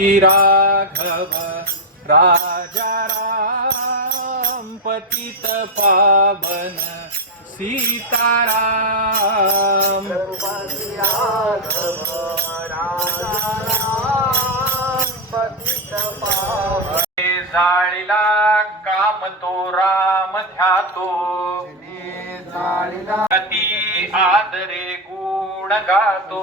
राघव राजा राम पतित पावन सीता राम राघव राजा राम काम तो राम ध्यातो अति आदरे गुण गा तो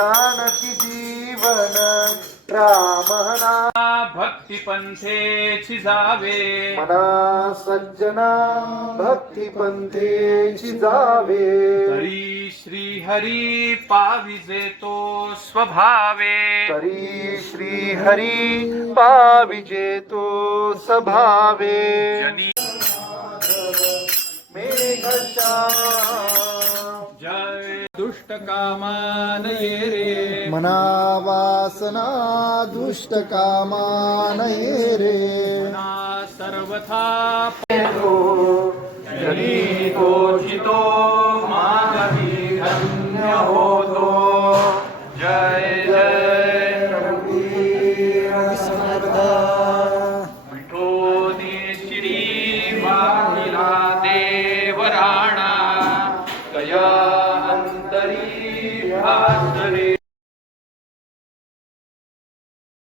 జానకి జీవన రామన భక్తి పంథే చిజావే మన సజ్జనా భక్తి పంథే చిజావే హరి శ్రీ హరి పావిజేతో స్వభావే హరి శ్రీ హరి పావిజేతో స్వభావే మేఘ శ్యామ दुष्टकामानैरे मनावासना दुष्टकामानै रेना सर्वथानीतोषितो माधवीहोदो जय जयस मठो दे श्रीमानिला देवराणा कया 아,